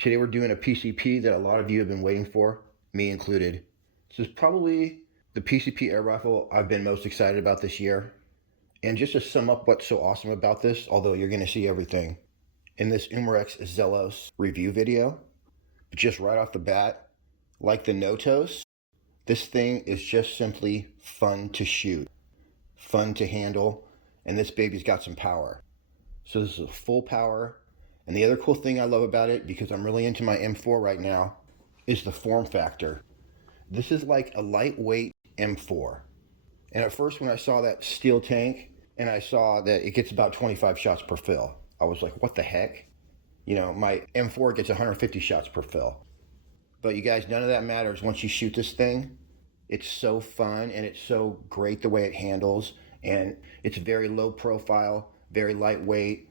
Today we're doing a PCP that a lot of you have been waiting for, me included. This is probably the PCP air rifle I've been most excited about this year. And just to sum up what's so awesome about this, although you're going to see everything in this Umarex ZELOS review video, but just right off the bat, like the Notos, this thing is just simply fun to shoot, fun to handle, and this baby's got some power. So this is a full power. And the other cool thing I love about it, because I'm really into my M4 right now, is the form factor. This is like a lightweight M4. And at first when I saw that steel tank and I saw that it gets about 25 shots per fill, I was like, what the heck? You know, my M4 gets 150 shots per fill. But you guys, none of that matters once you shoot this thing. It's so fun and it's so great the way it handles. And it's very low profile, very lightweight.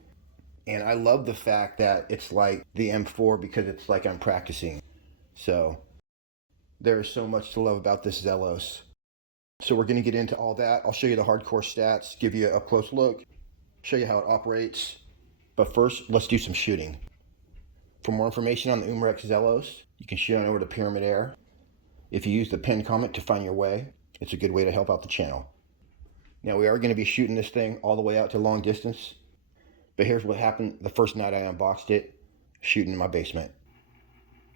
And I love the fact that it's like the M4 because it's like I'm practicing. So there's so much to love about this ZELOS. So we're going to get into all that. I'll show you the hardcore stats, give you a up close look, show you how it operates. But first, let's do some shooting. For more information on the Umarex ZELOS, you can shoot on over to Pyramid Air. If you use the pinned comment to find your way, it's a good way to help out the channel. Now we are going to be shooting this thing all the way out to long distance. But here's what happened the first night I unboxed it, shooting in my basement.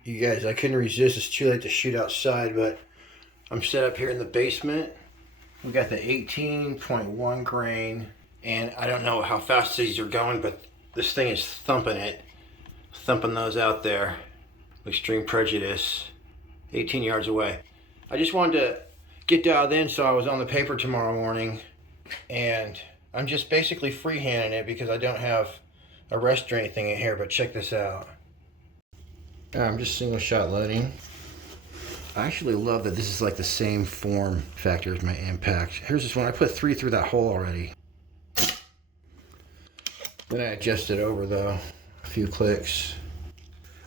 You guys, I couldn't resist. It's too late to shoot outside, but I'm set up here in the basement. We got the 18.1 grain, and I don't know how fast these are going, but this thing is thumping it. Thumping those out there. Extreme Prejudice. 18 yards away. I just wanted to get dialed in so I was on the paper tomorrow morning, and I'm just basically freehanding it because I don't have a rest or anything in here, but check this out. I'm just single shot loading. I actually love that this is like the same form factor as my impact. Here's this one. I put 3 through that hole already. Then I adjust it over though, a few clicks.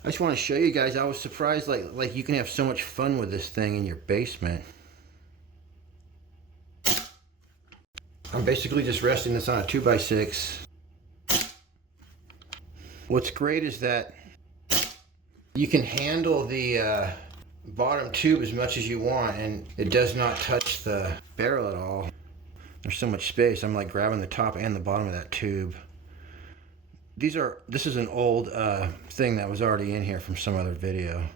I just want to show you guys, I was surprised like you can have so much fun with this thing in your basement. I'm basically just resting this on a 2x6. What's great is that you can handle the bottom tube as much as you want, and it does not touch the barrel at all. There's so much space. I'm like grabbing the top and the bottom of that tube. This is an old thing that was already in here from some other video.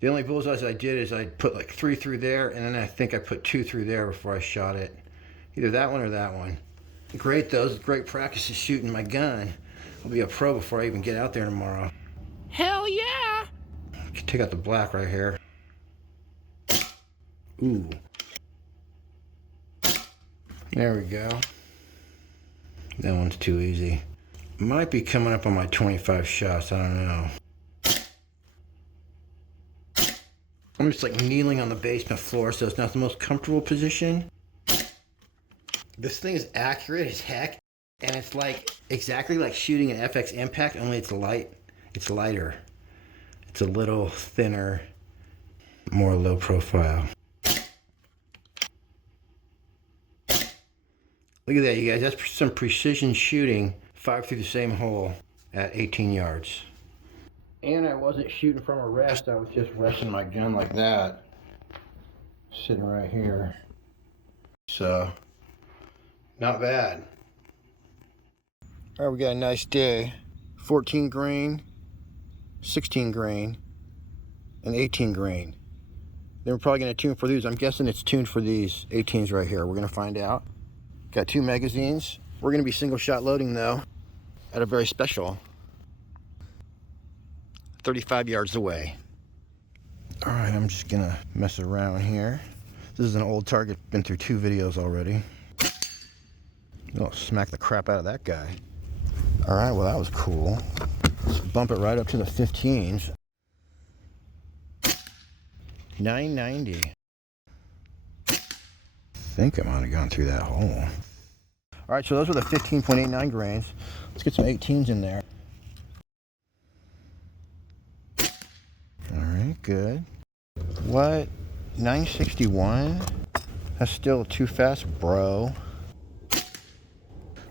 The only bullseyes I did is I put like 3 through there, and then I think I put 2 through there before I shot it. Either that one or that one. Great though, it's great practice of shooting my gun. I'll be a pro before I even get out there tomorrow. Hell yeah! Take out the black right here. Ooh. There we go. That one's too easy. Might be coming up on my 25 shots, I don't know. I'm just like kneeling on the basement floor, so it's not the most comfortable position. This thing is accurate as heck, and it's like exactly like shooting an FX Impact, only it's light. It's lighter. It's a little thinner, more low profile. Look at that, you guys. That's some precision shooting. 5 through the same hole at 18 yards. And I wasn't shooting from a rest. I was just resting my gun like that. Sitting right here. So, not bad. Alright, we got a nice day. 14 grain, 16 grain, and 18 grain. Then we're probably going to tune for these. I'm guessing it's tuned for these 18s right here. We're going to find out. Got 2 magazines. We're going to be single shot loading though at a very special 35 yards away. All right, I'm just gonna mess around here. This is an old target, been through 2 videos already. Oh, smack the crap out of that guy. All right, well that was cool. Let's bump it right up to the 15s. 990. I think I might have gone through that hole. All right, so those are the 15.89 grains. Let's get some 18s in there. All right, good. What? 961? That's still too fast, bro.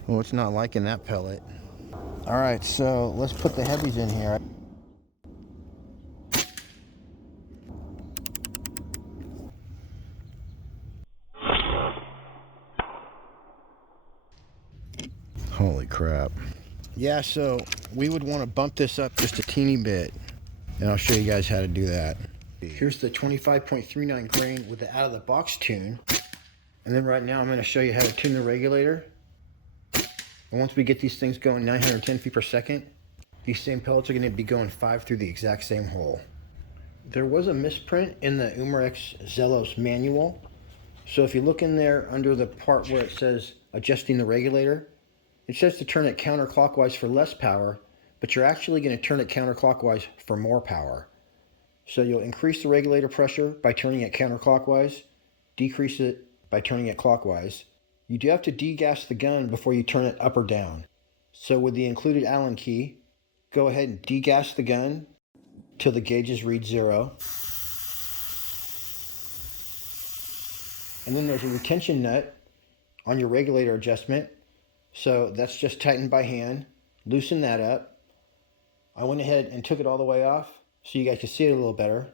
Oh, it's not liking that pellet. All right, so let's put the heavies in here. Holy crap. Yeah, so we would want to bump this up just a teeny bit, and I'll show you guys how to do that. Here's the 25.39 grain with the out of the box tune. And then right now I'm going to show you how to tune the regulator. And once we get these things going 910 feet per second, these same pellets are going to be going 5 through the exact same hole. There was a misprint in the Umarex ZELOS manual. So if you look in there under the part where it says adjusting the regulator, it says to turn it counterclockwise for less power, but you're actually going to turn it counterclockwise for more power. So you'll increase the regulator pressure by turning it counterclockwise, decrease it by turning it clockwise. You do have to degas the gun before you turn it up or down. So with the included Allen key, go ahead and degas the gun till the gauges read 0. And then there's a retention nut on your regulator adjustment. So that's just tightened by hand. Loosen that up. I went ahead and took it all the way off so you guys can see it a little better.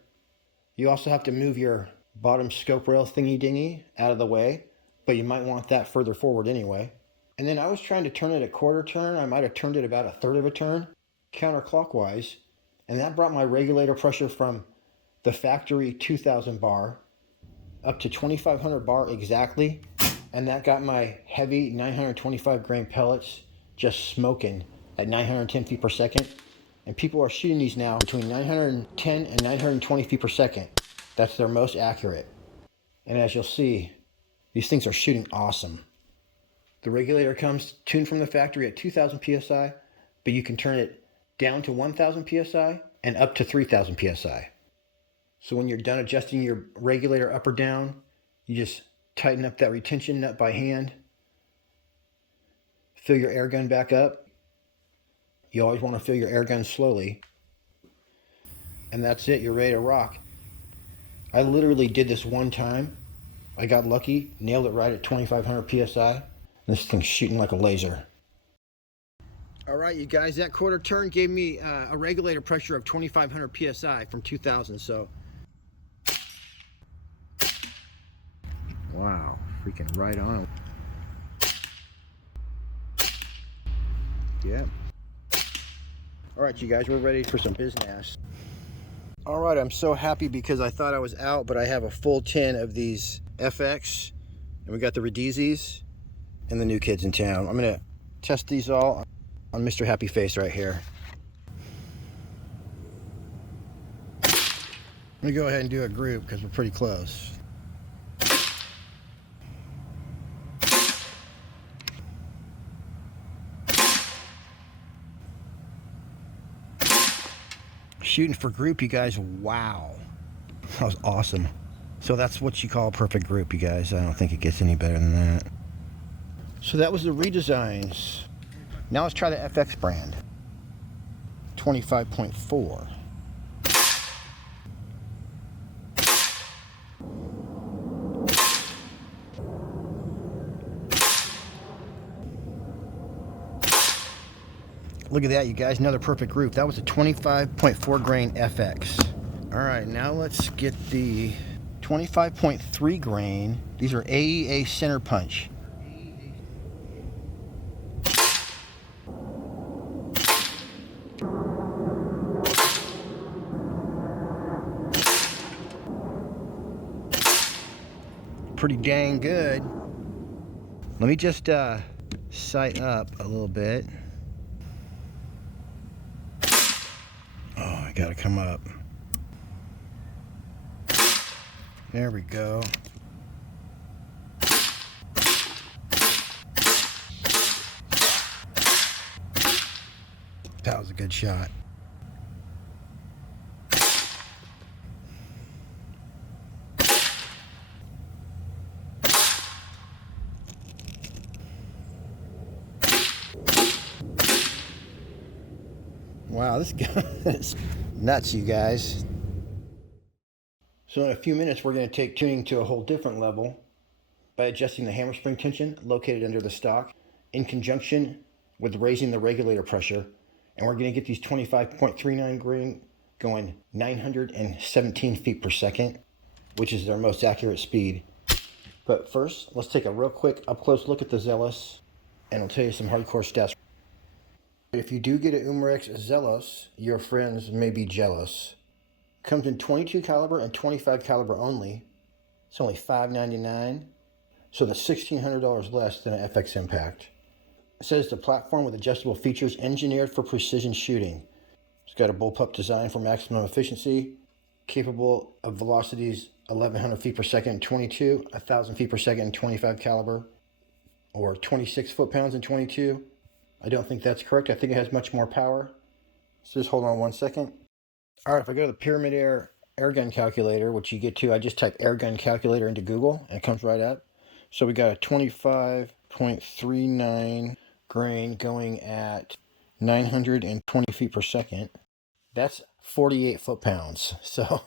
You also have to move your bottom scope rail thingy dingy out of the way, but you might want that further forward anyway. And then I was trying to turn it a quarter turn. I might have turned it about a third of a turn counterclockwise, and that brought my regulator pressure from the factory 2000 bar up to 2500 bar exactly. And that got my heavy 925 grain pellets just smoking at 910 feet per second. And people are shooting these now between 910 and 920 feet per second. That's their most accurate. And as you'll see, these things are shooting awesome. The regulator comes tuned from the factory at 2000 psi, but you can turn it down to 1000 psi and up to 3000 psi. So when you're done adjusting your regulator up or down, you just tighten up that retention nut by hand. Fill your air gun back up. You always want to fill your air gun slowly. And that's it, you're ready to rock. I literally did this one time. I got lucky, nailed it right at 2500 psi. And this thing's shooting like a laser. All right, you guys, that quarter turn gave me a regulator pressure of 2500 psi from 2000, so. Wow, freaking right on. Yeah. All right, you guys, we're ready for some business. All right, I'm so happy because I thought I was out, but I have a full tin of these FX, and we got the Redizis and the new kids in town. I'm gonna test these all on Mr. Happy Face right here. I'm gonna go ahead and do a group because we're pretty close. Shooting for group, you guys. Wow, that was awesome. So that's what you call a perfect group, you guys. I don't think it gets any better than that. So that was the redesigns. Now let's try the FX brand. 25.4. Look at that, you guys, another perfect group. That was a 25.4 grain FX. All right, now let's get the 25.3 grain. These are AEA center punch. Pretty dang good. Let me just sight up a little bit. Oh, I gotta come up. There we go. That was a good shot. Wow, this gun is nuts, you guys. So in a few minutes, we're going to take tuning to a whole different level by adjusting the hammer spring tension located under the stock in conjunction with raising the regulator pressure, and we're going to get these 25.39 grain going 917 feet per second, which is their most accurate speed. But first, let's take a real quick up-close look at the Zelos, and I'll tell you some hardcore stats. If you do get an Umarex ZELOS, your friends may be jealous. Comes in 22 caliber and 25 caliber only. It's only $599, so that's $1,600 less than an FX Impact. It says the platform with adjustable features engineered for precision shooting. It's got a bullpup design for maximum efficiency, capable of velocities 1,100 feet per second in 22, 1,000 feet per second in 25 caliber, or 26 foot-pounds in 22. I don't think that's correct. I think it has much more power. So just hold on one second. All right, if I go to the Pyramid Airgun calculator, which you get to, I just type Airgun calculator into Google, and it comes right up. So we got a 25.39 grain going at 920 feet per second. That's 48 foot-pounds. So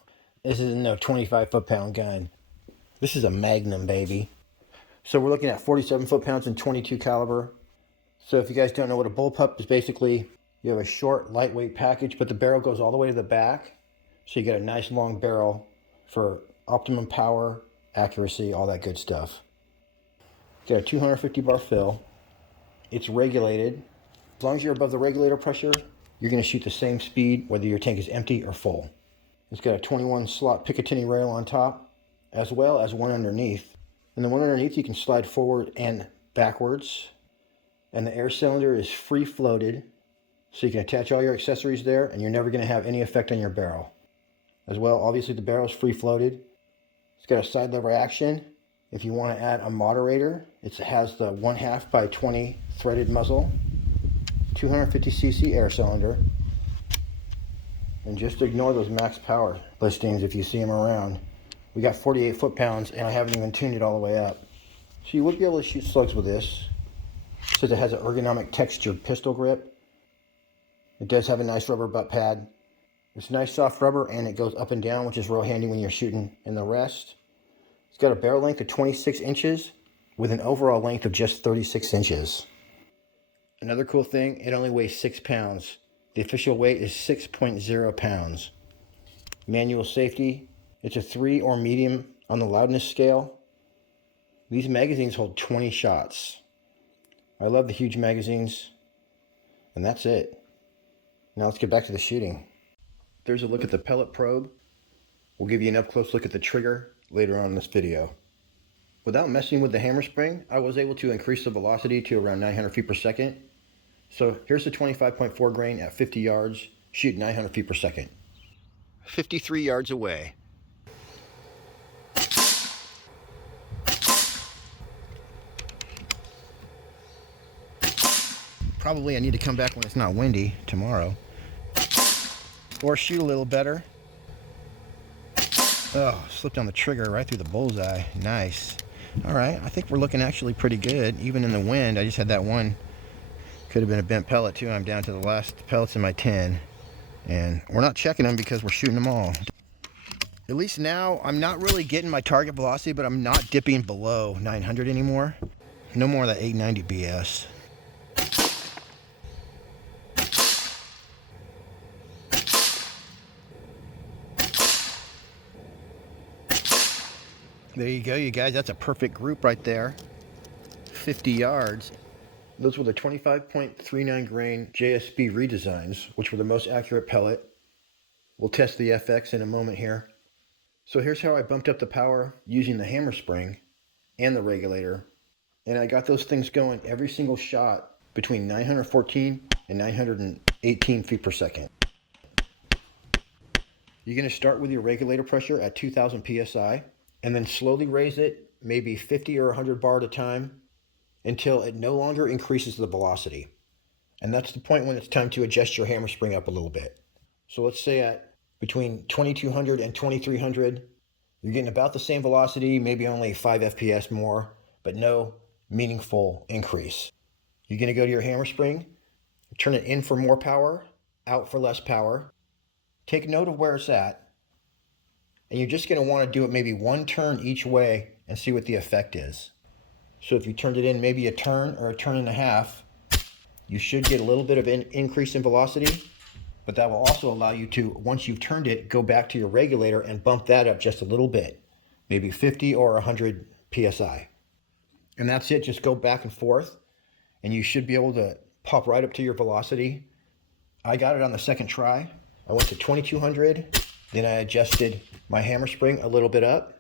this isn't no 25 foot-pound gun. This is a Magnum, baby. So we're looking at 47 foot-pounds and 22 caliber. So if you guys don't know what a bullpup is, basically you have a short, lightweight package, but the barrel goes all the way to the back. So you get a nice long barrel for optimum power, accuracy, all that good stuff. Got a 250 bar fill. It's regulated. As long as you're above the regulator pressure, you're going to shoot the same speed whether your tank is empty or full. It's got a 21 slot Picatinny rail on top, as well as one underneath. And the one underneath you can slide forward and backwards. And the air cylinder is free floated, so you can attach all your accessories there, and you're never going to have any effect on your barrel. As well, obviously the barrel is free floated. It's got a side lever action. If you want to add a moderator, it has the 1/2 by 20 threaded muzzle, 250cc air cylinder, and just ignore those max power listings if you see them around. We got 48 foot-pounds, and I haven't even tuned it all the way up. So you would be able to shoot slugs with this. It says it has an ergonomic textured pistol grip. It does have a nice rubber butt pad. It's nice soft rubber, and it goes up and down, which is real handy when you're shooting in the rest. It's got a barrel length of 26 inches with an overall length of just 36 inches. Another cool thing, it only weighs 6 pounds. The official weight is 6.0 pounds. Manual safety, it's a 3 or medium on the loudness scale. These magazines hold 20 shots. I love the huge magazines, and that's it. Now let's get back to the shooting. There's a look at the pellet probe. We'll give you an up-close look at the trigger later on in this video. Without messing with the hammer spring, I was able to increase the velocity to around 900 feet per second. So here's the 25.4 grain at 50 yards, shoot 900 feet per second. 53 yards away. Probably I need to come back when it's not windy tomorrow. Or shoot a little better. Oh, slipped on the trigger right through the bullseye. Nice. All right, I think we're looking actually pretty good. Even in the wind, I just had that one. Could have been a bent pellet too. I'm down to the last pellets in my tin. And we're not checking them because we're shooting them all. At least now, I'm not really getting my target velocity, but I'm not dipping below 900 anymore. No more of that 890 BS. There you go, you guys. That's a perfect group right there. 50 yards. Those were the 25.39 grain JSB Redesigns, which were the most accurate pellet. We'll test the FX in a moment here. So here's how I bumped up the power using the hammer spring and the regulator. And I got those things going every single shot between 914 and 918 feet per second. You're going to start with your regulator pressure at 2,000 PSI. And then slowly raise it, maybe 50 or 100 bar at a time, until it no longer increases the velocity. And that's the point when it's time to adjust your hammer spring up a little bit. So let's say at between 2200 and 2300, you're getting about the same velocity, maybe only 5 FPS more, but no meaningful increase. You're going to go to your hammer spring, turn it in for more power, out for less power. Take note of where it's at. And you're just going to want to do it maybe one turn each way and see what the effect is. So if you turned it in maybe a turn or a turn and a half, you should get a little bit of an increase in velocity, but that will also allow you to, once you've turned it, go back to your regulator and bump that up just a little bit, maybe 50 or 100 PSI. And that's it. Just go back and forth and you should be able to pop right up to your velocity. I got it on the second try. I went to 2200, then I adjusted my hammer spring a little bit up,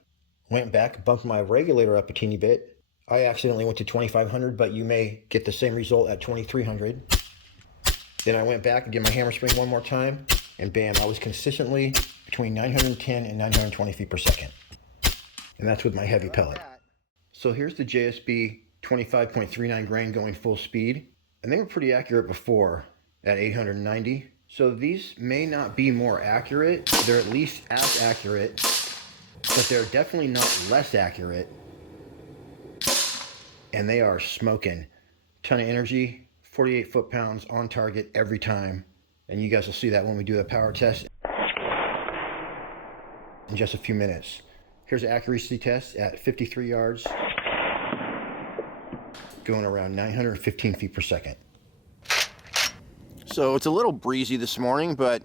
went back, bumped my regulator up a teeny bit. I accidentally went to 2500, but you may get the same result at 2300. Then I went back and did my hammer spring one more time, and bam, I was consistently between 910 and 920 feet per second. And that's with my heavy pellet. So here's the JSB 25.39 grain going full speed. And they were pretty accurate before at 890. So these may not be more accurate. They're at least as accurate, but they're definitely not less accurate. And they are smoking. Ton of energy, 48 foot-pounds on target every time. And you guys will see that when we do the power test in just a few minutes. Here's an accuracy test at 53 yards, going around 915 feet per second. So it's a little breezy this morning, but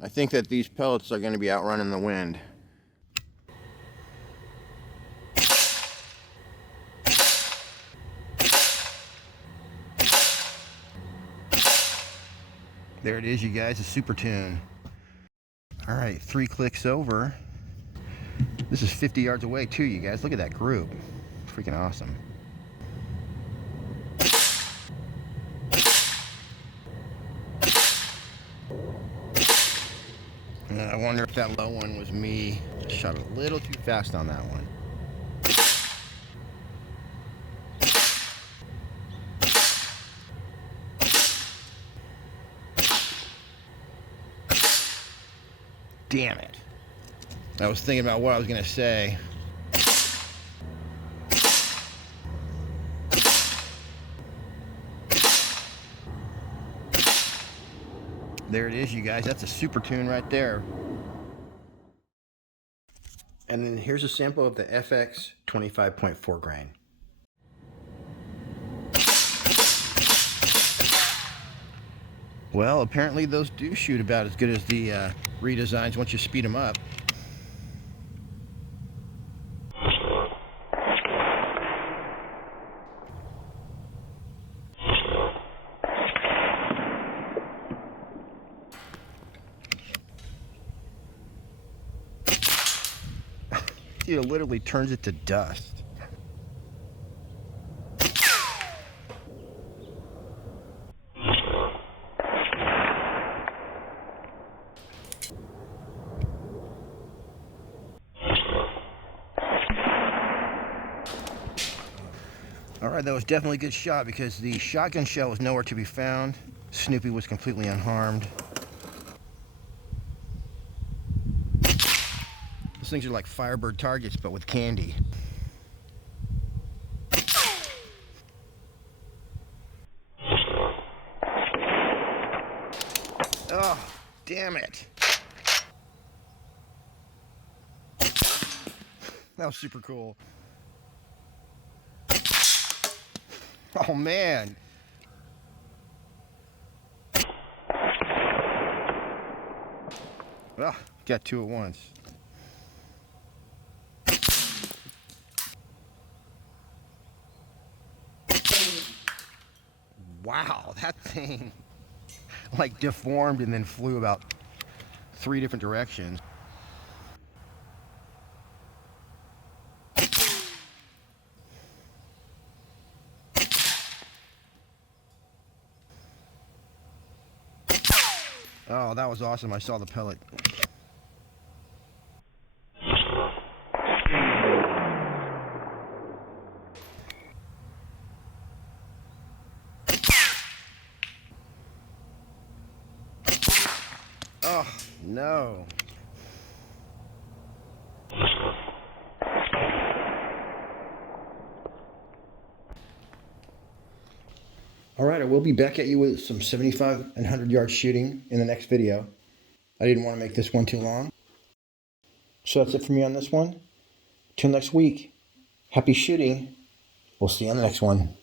I think that these pellets are going to be outrunning the wind. There it is, you guys, a super tune. All right, 3 clicks over. This is 50 yards away too, you guys. Look at that group. Freaking awesome. I wonder if that low one was me. Shot a little too fast on that one. Damn it. I was thinking about what I was going to say. There it is, you guys. That's a super tune right there. And then here's a sample of the FX 25.4 grain. Well, apparently those do shoot about as good as the redesigns once you speed them up. It literally turns it to dust. All right, that was definitely a good shot because the shotgun shell was nowhere to be found. Snoopy was completely unharmed. Those things are like Firebird targets, but with candy. Oh, damn it. That was super cool. Oh, man. Well, got two at once. Wow, that thing like deformed and then flew about 3 different directions. Oh, that was awesome. I saw the pellet. Oh, no. All right, I will be back at you with some 75 and 100 yard shooting in the next video. I didn't want to make this one too long. So that's it for me on this one. Till next week, happy shooting. We'll see you on the next one.